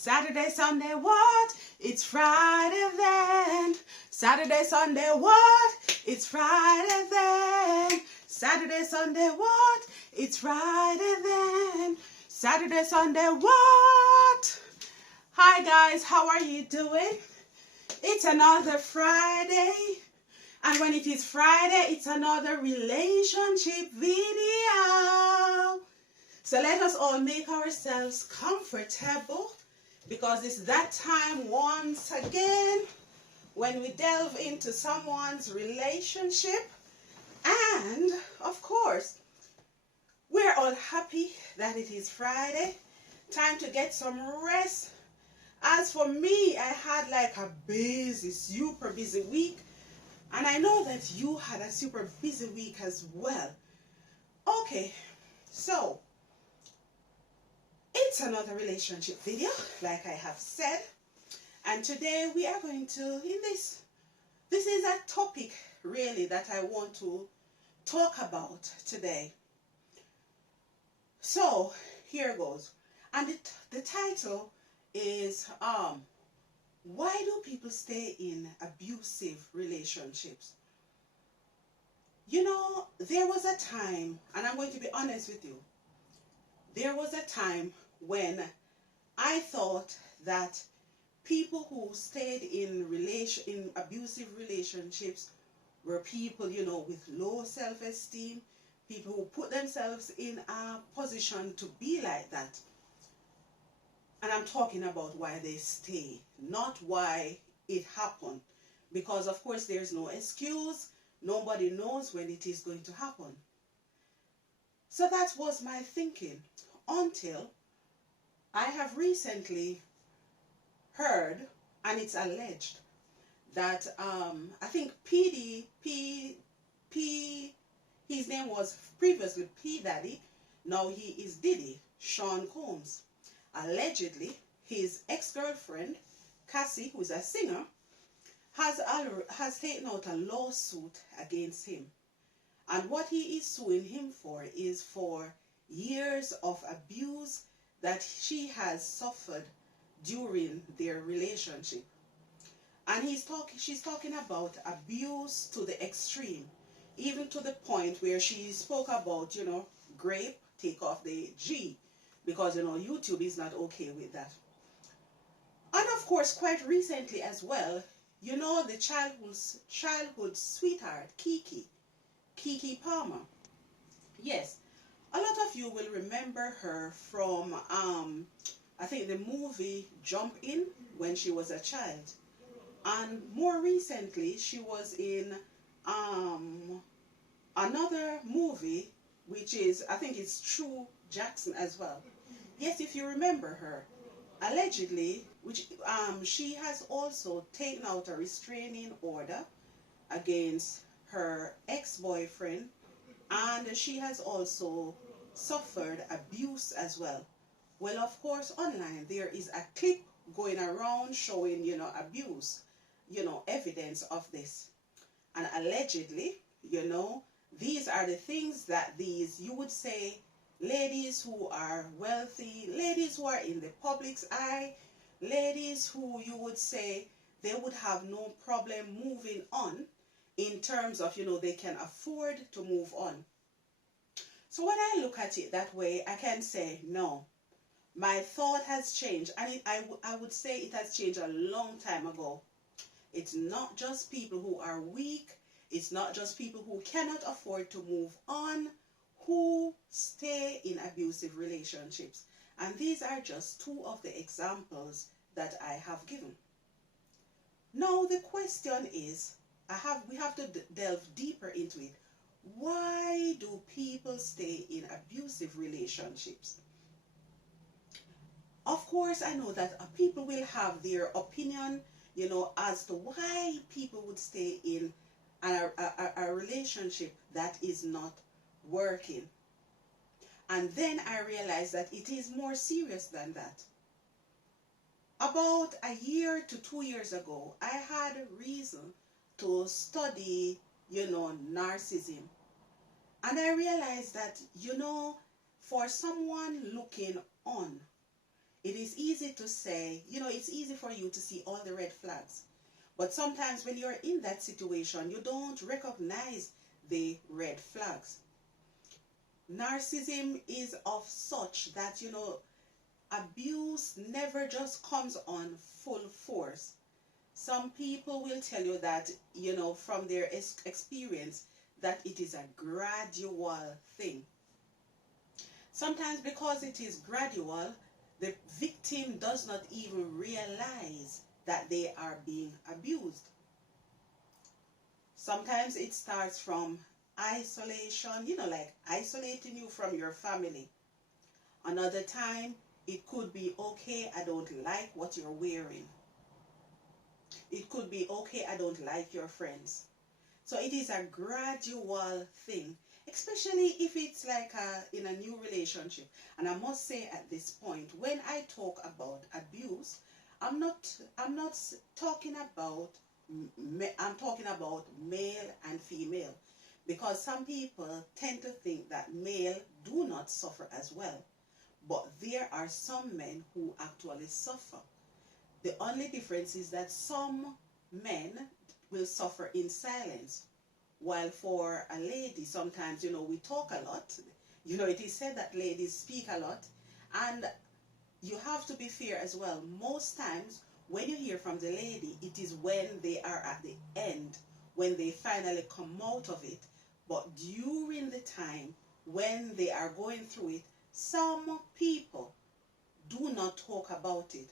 Saturday, Sunday, what? It's Friday then. Saturday, Sunday, what? It's Friday then. Saturday, Sunday, what? It's Friday then. Saturday, Sunday, what? Hi guys, how are you doing? It's another Friday. And when it is Friday, it's another relationship video. So let us all make ourselves comfortable, because it's that time once again when we delve into someone's relationship. And of course, we're all happy that it is Friday. Time to get some rest. As for me, I had like a busy, super busy week. And I know that you had a super busy week as well. Okay, so it's another relationship video, like I have said. And today we are going to, this is a topic really that I want to talk about today. So here goes. And the title is, why do people stay in abusive relationships? You know, there was a time, and I'm going to be honest with you, there was a time when I thought that people who stayed in abusive relationships were people, you know, with low self-esteem, people who put themselves in a position to be like that. And I'm talking about why they stay, not why it happened. Because of course there's no excuse. Nobody knows when it is going to happen. So that was my thinking until I have recently heard, and it's alleged, that I think his name was previously P Daddy, now he is Diddy, Sean Combs. Allegedly, his ex-girlfriend, Cassie, who is a singer, has taken out a lawsuit against him. And what he is suing him for is for years of abuse that she has suffered during their relationship. And she's talking about abuse to the extreme, even to the point where she spoke about, you know, grape, take off the G, because, you know, YouTube is not okay with that. And of course, quite recently as well, you know, the childhood sweetheart, Kiki Palmer. Yes, a lot of you will remember her from, I think, the movie Jump In, when she was a child. And more recently, she was in another movie, which is, I think it's True Jackson as well. Yes, if you remember her, allegedly, which she has also taken out a restraining order against her ex-boyfriend, and she has also suffered abuse as well. Well, of course, online there is a clip going around showing, you know, abuse, you know, evidence of this. And allegedly, you know, these are the things that these, you would say, ladies who are wealthy, ladies who are in the public's eye, ladies who you would say they would have no problem moving on in terms of, you know, they can afford to move on. So when I look at it that way, I can say, no, my thought has changed. And I would say it has changed a long time ago. It's not just people who are weak. It's not just people who cannot afford to move on who stay in abusive relationships. And these are just two of the examples that I have given. Now the question is, we have to delve deeper into it. Why do people stay in abusive relationships? Of course, I know that people will have their opinion, you know, as to why people would stay in a relationship that is not working. And then I realized that it is more serious than that. About a year to 2 years ago, I had reason to study, you know, narcissism. And I realized that, you know, for someone looking on, It is easy to say, it's easy for you to see all the red flags. But sometimes when you're in that situation, you don't recognize the red flags. Narcissism is of such that, abuse never just comes on full force. Some people will tell you that, from their experience, that it is a gradual thing. Sometimes because it is gradual, the victim does not even realize that they are being abused. Sometimes it starts from isolation, like isolating you from your family. Another time, it could be, okay, I don't like what you're wearing. It could be, okay, I don't like your friends. So it is a gradual thing, especially if it's like in a new relationship. And I must say at this point, when I talk about abuse, I'm not talking about, I'm talking about male and female, because some people tend to think that male do not suffer as well. But there are some men who actually suffer. The only difference is that some men will suffer in silence, while for a lady, sometimes, we talk a lot. It is said that ladies speak a lot, and you have to be fair as well. Most times, when you hear from the lady, it is when they are at the end, when they finally come out of it. But during the time when they are going through it, some people do not talk about it.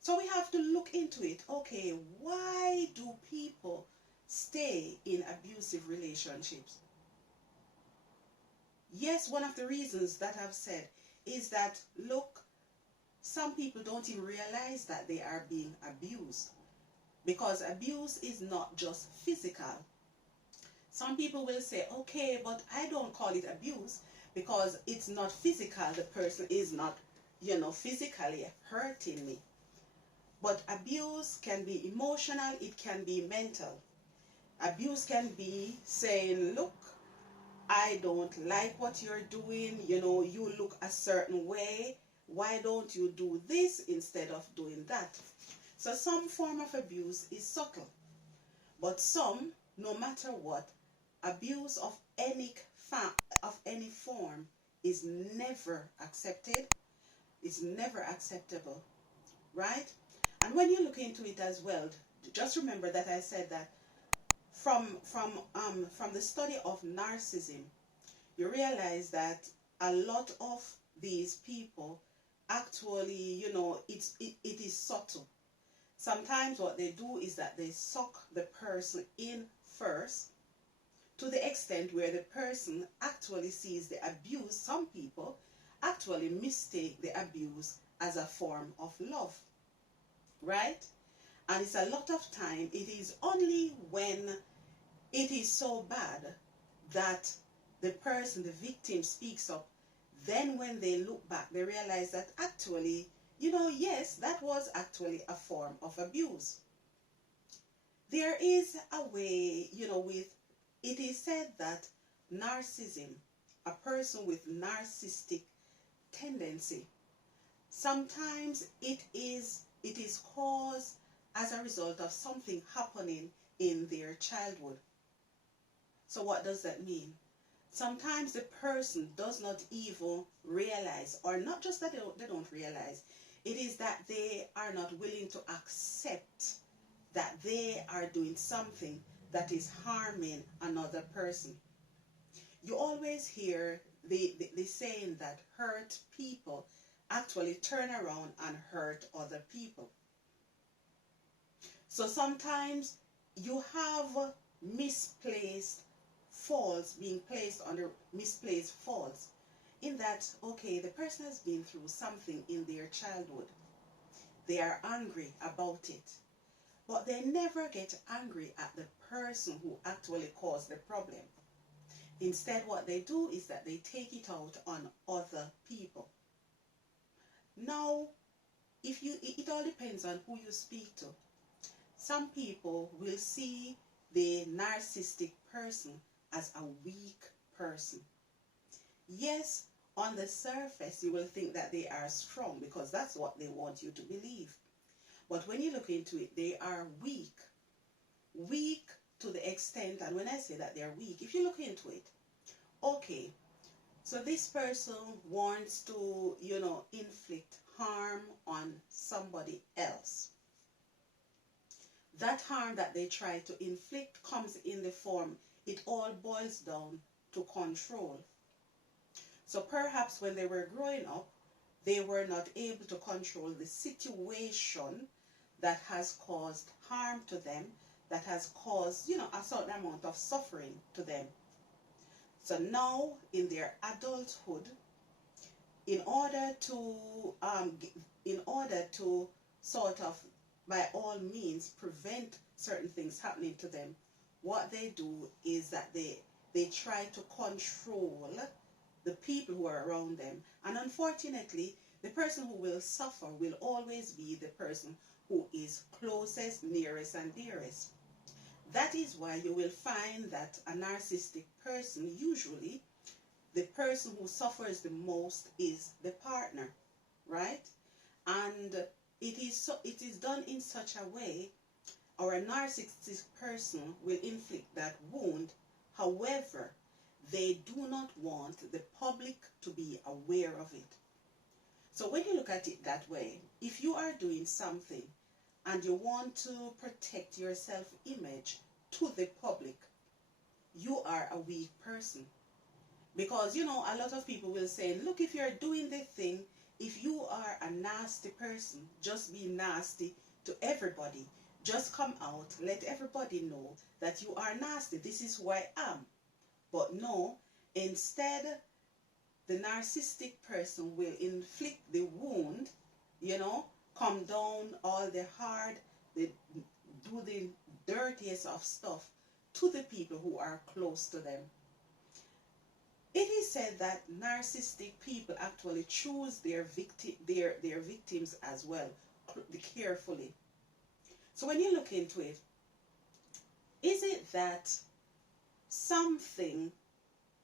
So we have to look into it. Okay, why do people stay in abusive relationships? Yes, one of the reasons that I've said is that, look, some people don't even realize that they are being abused, because abuse is not just physical. Some people will say, okay, but I don't call it abuse because it's not physical. The person is not, physically hurting me. But abuse can be emotional, it can be mental. Abuse can be saying, look, I don't like what you're doing, you look a certain way. Why don't you do this instead of doing that? So some form of abuse is subtle. But some, no matter what, abuse of any form is never accepted. It's never acceptable, right? And when you look into it as well, just remember that I said that from the study of narcissism, you realize that a lot of these people actually, it is subtle. Sometimes what they do is that they suck the person in first, to the extent where the person actually sees the abuse. Some people actually mistake the abuse as a form of love, right? And it's a lot of time, it is only when it is so bad that the person, the victim, speaks up. Then when they look back, they realize that actually, yes, that was actually a form of abuse. There is a way, it is said that narcissism, a person with narcissistic tendency, sometimes it is caused as a result of something happening in their childhood. So what does that mean? Sometimes the person does not even realize, or not just that they don't realize, it is that they are not willing to accept that they are doing something that is harming another person. You always hear the saying that hurt people actually turn around and hurt other people. So sometimes you have misplaced faults being placed under misplaced faults, in that, okay, the person has been through something in their childhood. They are angry about it, but they never get angry at the person who actually caused the problem. Instead, what they do is that they take it out on other people. Now, it all depends on who you speak to. Some people will see the narcissistic person as a weak person. Yes, on the surface, you will think that they are strong because that's what they want you to believe. But when you look into it, they are weak. Weak to the extent, and when I say that they're weak, if you look into it, okay, so this person wants to, inflict harm on somebody else. That harm that they try to inflict comes in the form, it all boils down to control. So perhaps when they were growing up, they were not able to control the situation that has caused harm to them, that has caused, a certain amount of suffering to them. So now in their adulthood, in order to sort of, by all means, prevent certain things happening to them, what they do is that they try to control the people who are around them. And unfortunately, the person who will suffer will always be the person who is closest, nearest, and dearest. That is why you will find that a narcissistic person, usually, the person who suffers the most is the partner, right? And it is done in such a way, or a narcissistic person will inflict that wound. However, they do not want the public to be aware of it. So when you look at it that way, if you are doing something and you want to protect your self-image to the public, you are a weak person. Because, a lot of people will say, look, if you're doing the thing, if you are a nasty person, just be nasty to everybody. Just come out, let everybody know that you are nasty. This is who I am. But no, instead, the narcissistic person will inflict the wound, come down all the hard, they do the dirtiest of stuff to the people who are close to them. It is said that narcissistic people actually choose their victims as well, carefully. So when you look into it, is it that something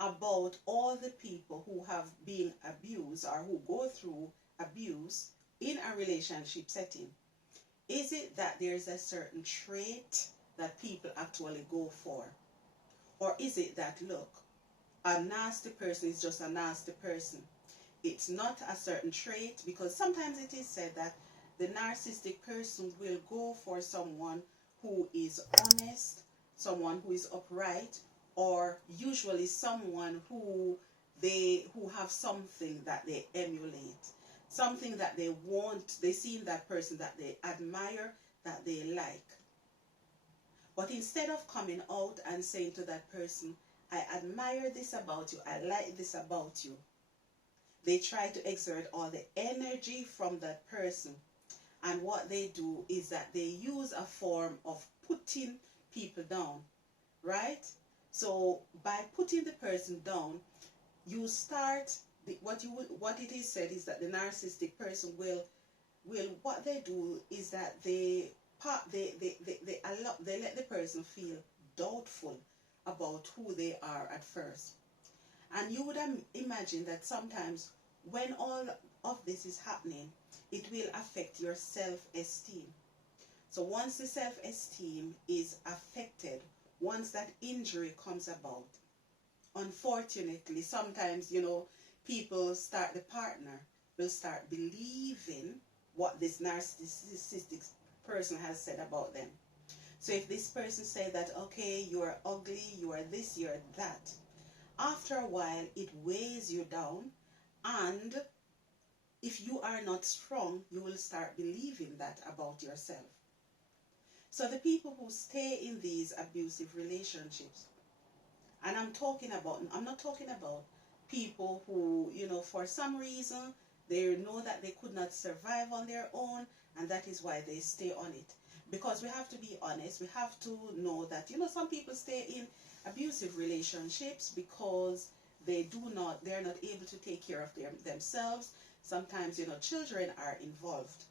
about all the people who have been abused or who go through abuse in a relationship setting, is it that there's a certain trait that people actually go for? Or is it that, look, a nasty person is just a nasty person? It's not a certain trait, because sometimes it is said that the narcissistic person will go for someone who is honest, someone who is upright, or usually someone who have something that they emulate, something that they want, they see in that person that they admire, that they like. But instead of coming out and saying to that person, I admire this about you, I like this about you, they try to exert all the energy from that person. And what they do is that they use a form of putting people down, right? So by putting the person down, you start, what it is said is that the narcissistic person will what they do is that they let the person feel doubtful about who they are at first. And you would imagine that sometimes when all of this is happening, it will affect your self-esteem. So once the self-esteem is affected, once that injury comes about, unfortunately, sometimes, people the partner will start believing what this narcissistic person has said about them. So if this person say that, okay, you are ugly, you are this, you are that, after a while it weighs you down, and if you are not strong, you will start believing that about yourself. So the people who stay in these abusive relationships, and I'm not talking about people who, for some reason, they know that they could not survive on their own, and that is why they stay on it. Because we have to be honest, we have to know that, some people stay in abusive relationships because they're not able to take care of themselves. Sometimes, children are involved.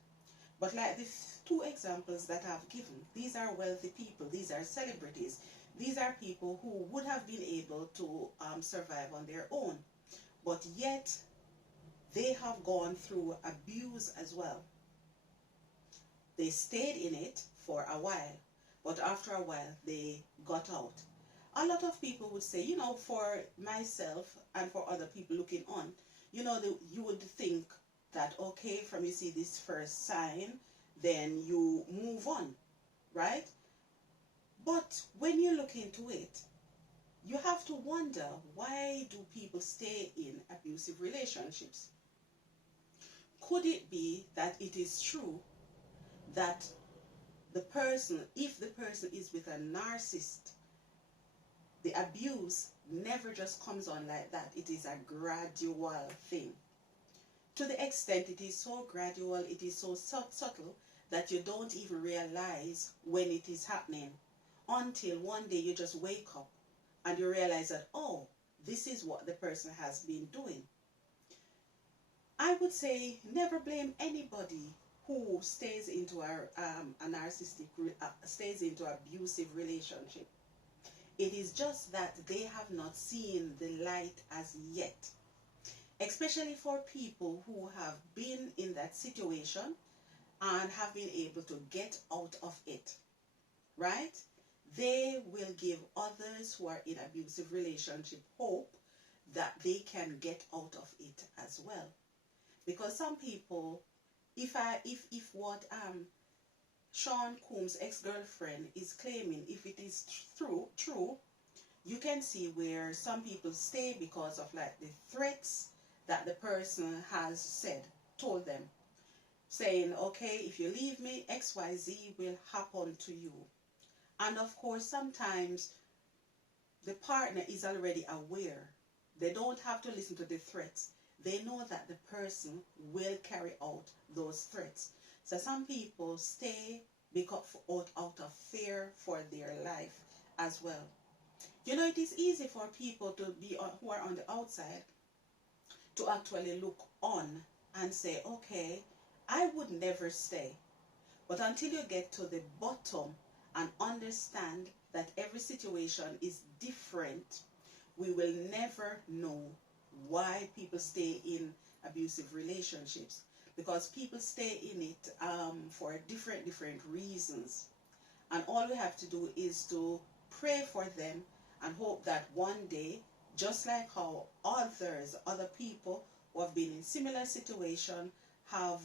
But like the two examples that I've given, these are wealthy people, these are celebrities, these are people who would have been able to survive on their own. But yet, they have gone through abuse as well. They stayed in it for a while, but after a while they got out. A lot of people would say, you know, for myself and for other people looking on, you know, you would think that, okay, from you see this first sign, then you move on, right? But when you look into it, you have to wonder, why do people stay in abusive relationships? Could it be that it is true that the person, if the person is with a narcissist, the abuse never just comes on like that. It is a gradual thing. To the extent it is so gradual, it is so subtle that you don't even realize when it is happening, until one day you just wake up and you realize that, oh, this is what the person has been doing. I would say never blame anybody who stays into a narcissistic, stays into an abusive relationship. It is just that they have not seen the light as yet. Especially for people who have been in that situation and have been able to get out of it, right? They will give others who are in abusive relationship hope that they can get out of it as well. Because some people, if what Sean Combs' ex-girlfriend is claiming, if it is true, you can see where some people stay because of like the threats that the person has told them, saying, okay, if you leave me, XYZ will happen to you. And of course, sometimes the partner is already aware. They don't have to listen to the threats. They know that the person will carry out those threats. So some people stay because out of fear for their life as well. You know, it is easy for people to be who are on the outside to actually look on and say, okay, I would never stay. But until you get to the bottom and understand that every situation is different, we will never know why people stay in abusive relationships. Because people stay in it for different reasons. And all we have to do is to pray for them and hope that one day, just like how other people who have been in similar situation have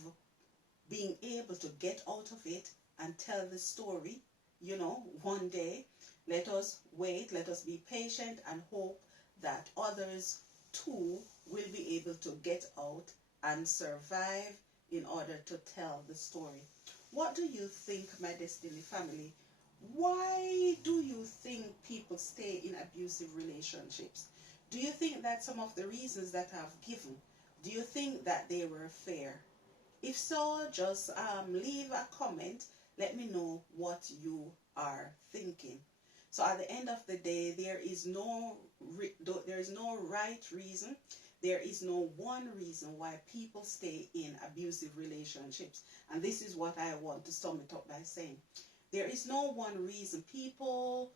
been able to get out of it and tell the story, you know, one day. Let us wait, let us be patient and hope that others too will be able to get out and survive in order to tell the story. What do you think, my Destiny family? Why do you think people stay in abusive relationships? Do you think that some of the reasons that I've given, do you think that they were fair? If so, just leave a comment. Let me know what you are thinking. So at the end of the day, there is no right reason. There is no one reason why people stay in abusive relationships. And this is what I want to sum it up by saying. There is no one reason. People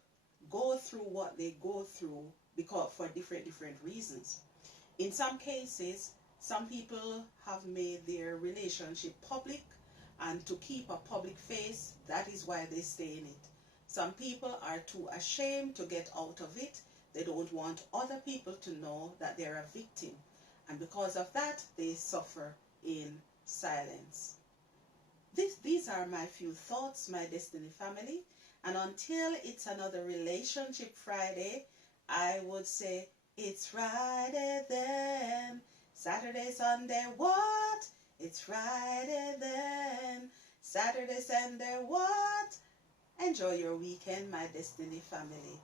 go through what they go through because for different reasons. In some cases, some people have made their relationship public, and to keep a public face, that is why they stay in it. Some people are too ashamed to get out of it. They don't want other people to know that they're a victim. And because of that, they suffer in silence. These are my few thoughts, my Destiny family. And until it's another Relationship Friday, I would say, it's Friday then. Saturday, Sunday, what? It's Friday then. Saturday, Sunday, what? Enjoy your weekend, my Destiny family.